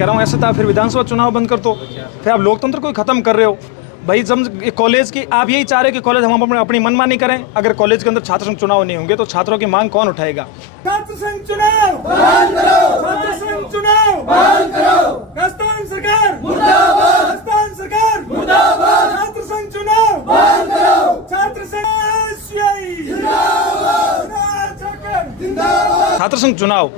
कह रहा हूँ ऐसे तो आप फिर विधानसभा चुनाव बंद कर दो, फिर आप लोकतंत्र को ही खत्म कर रहे हो भाई। जब कॉलेज की आप यही चाह रहे कि कॉलेज हम अपनी मनमानी करें, अगर कॉलेज के अंदर छात्र संघ चुनाव नहीं होंगे तो छात्रों की मांग कौन उठाएगा? छात्र संघ चुनाव बंद करो, छात्र संघ चुनाव बंद करो, राजस्थान सरकार मुर्दाबाद, राजस्थान सरकार मुर्दाबाद, छात्र संघ चुनाव बंद करो, छात्र संघ जिंदाबाद। छात्र संघ चुनाव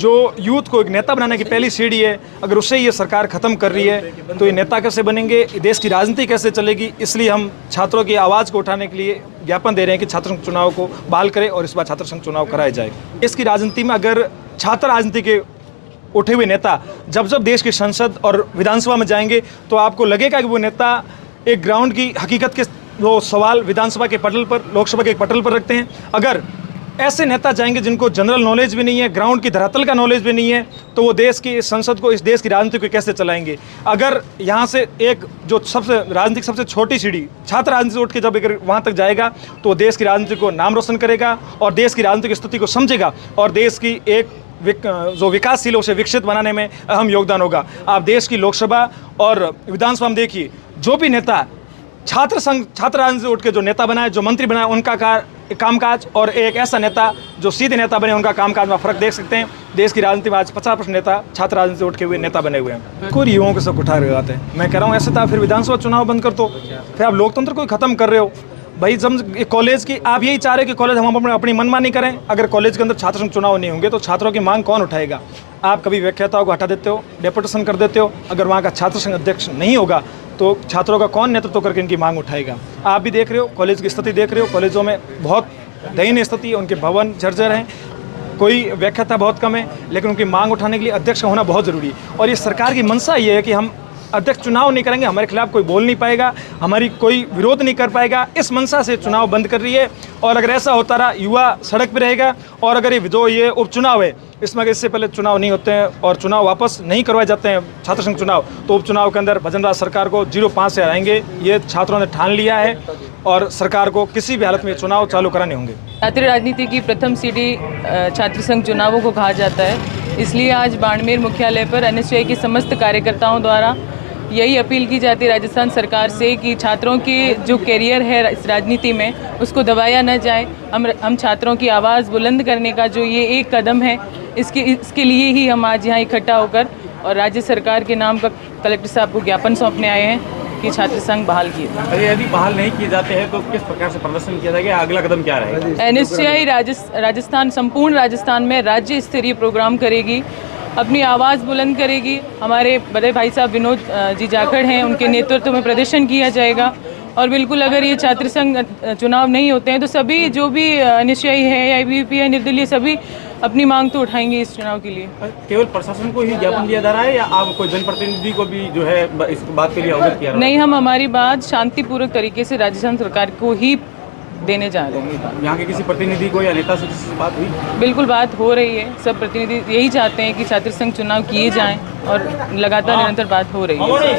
जो यूथ को एक नेता बनाने की पहली सीढ़ी है, अगर उसे ये सरकार खत्म कर रही है तो ये नेता कैसे बनेंगे, देश की राजनीति कैसे चलेगी? इसलिए हम छात्रों की आवाज़ को उठाने के लिए ज्ञापन दे रहे हैं कि छात्र संघ चुनाव को बहाल करें और इस बार छात्र संघ चुनाव कराया जाए। देश की राजनीति में अगर छात्र राजनीति के उठे हुए नेता जब जब देश की संसद और विधानसभा में जाएंगे तो आपको लगेगा कि वो नेता एक ग्राउंड की हकीकत के वो सवाल विधानसभा के पटल पर, लोकसभा के पटल पर रखते हैं। अगर ऐसे नेता जाएंगे जिनको जनरल नॉलेज भी नहीं है, ग्राउंड की धरातल का नॉलेज भी नहीं है, तो वो देश की संसद को, इस देश की राजनीति को कैसे चलाएंगे? अगर यहाँ से एक जो सबसे राजनीति सबसे छोटी सीढ़ी छात्र राजनीति से उठ के जब अगर वहाँ तक जाएगा तो वो देश की राजनीति को नाम रोशन करेगा और देश की राजनीतिक स्थिति को समझेगा और देश की एक जो विकासशील उसे विकसित बनाने में अहम योगदान होगा। आप देश की लोकसभा और विधानसभा में देखिए, जो भी नेता छात्र राजनीति से उठ के जो नेता बनाए, जो मंत्री बनाए, उनका कामकाज और एक ऐसा नेता जो सीधे नेता बने, उनका कामकाज में फ़र्क देख सकते हैं। देश की राजनीति में आज 50% नेता छात्र राजनीति से उठ के हुए नेता बने हुए हैं। कोई युवाओं के सब उठा रहे आते हैं। मैं कह रहा हूँ ऐसे तो आप फिर विधानसभा चुनाव बंद कर दो, फिर आप लोकतंत्र को ही खत्म कर रहे हो भाई। जब कॉलेज की आप यही चाह रहे कि कॉलेज हम अपनी मनमानी करें, अगर कॉलेज के अंदर छात्र संघ चुनाव नहीं होंगे तो छात्रों की मांग कौन उठाएगा? आप कभी व्याख्याताओं को हटा देते हो, डेपुटेशन कर देते हो। अगर वहाँ का छात्र संघ अध्यक्ष नहीं होगा तो छात्रों का कौन नेतृत्व करके इनकी मांग उठाएगा? आप भी देख रहे हो, कॉलेज की स्थिति देख रहे हो, कॉलेजों में बहुत दयनीय स्थिति, उनके भवन जर्जर हैं, कोई व्याख्याता बहुत कम है, लेकिन उनकी मांग उठाने के लिए अध्यक्ष का होना बहुत ज़रूरी है। और ये सरकार की मंशा ये है कि हम अध्यक्ष चुनाव नहीं करेंगे, हमारे खिलाफ कोई बोल नहीं पाएगा, हमारी कोई विरोध नहीं कर पाएगा। इस मंशा से चुनाव बंद कर रही है और अगर ऐसा होता रहा युवा सड़क पर रहेगा। और अगर ये उपचुनाव है, इसमें अगर इससे पहले चुनाव नहीं होते हैं और चुनाव वापस नहीं करवाए जाते हैं छात्र संघ चुनाव, तो उपचुनाव के अंदर भजनलाल सरकार को 0-5 से हराएंगे। ये छात्रों ने ठान लिया है और सरकार को किसी भी हालत में चुनाव चालू कराने होंगे। छात्र राजनीति की प्रथम सीढ़ी छात्र संघ चुनावों को कहा जाता है। इसलिए आज बाड़मेर मुख्यालय पर एनएसयूआई के समस्त कार्यकर्ताओं द्वारा यही अपील की जाती है राजस्थान सरकार से कि छात्रों के जो करियर है इस राजनीति में उसको दबाया न जाए। हम छात्रों की आवाज़ बुलंद करने का जो ये एक कदम है, इसके लिए ही हम आज यहाँ इकट्ठा होकर और राज्य सरकार के नाम का कलेक्टर साहब को ज्ञापन सौंपने आए हैं कि छात्र संघ बहाल किए। अरे यदि बहाल नहीं किए जाते हैं तो किस प्रकार से प्रदर्शन किया जाएगा? अगला कदम क्या रहेगा? एनएसयूआई राजस्थान, संपूर्ण राजस्थान में राज्य स्तरीय प्रोग्राम करेगी, अपनी आवाज़ बुलंद करेगी। हमारे बड़े भाई साहब विनोद जी जाखड़ हैं, उनके नेतृत्व में प्रदर्शन किया जाएगा। और बिल्कुल अगर ये छात्र संघ चुनाव नहीं होते हैं तो सभी जो भी एनएसयूआई है, आईबीपी है, निर्दलीय, सभी अपनी मांग तो उठाएंगे इस चुनाव के लिए। केवल प्रशासन को ही ज्ञापन दिया जा रहा है या आप कोई जनप्रतिनिधि को भी जो है इस बात के लिए अवगत किया? नहीं, हम हमारी बात शांतिपूर्वक तरीके से राजस्थान सरकार को ही देने जा रहे हैं। यहाँ के किसी प्रतिनिधि को या नेता से बात हुई? बिल्कुल बात हो रही है। सब प्रतिनिधि यही चाहते हैं कि छात्र संघ चुनाव किए जाएं और लगातार निरंतर बात हो रही है।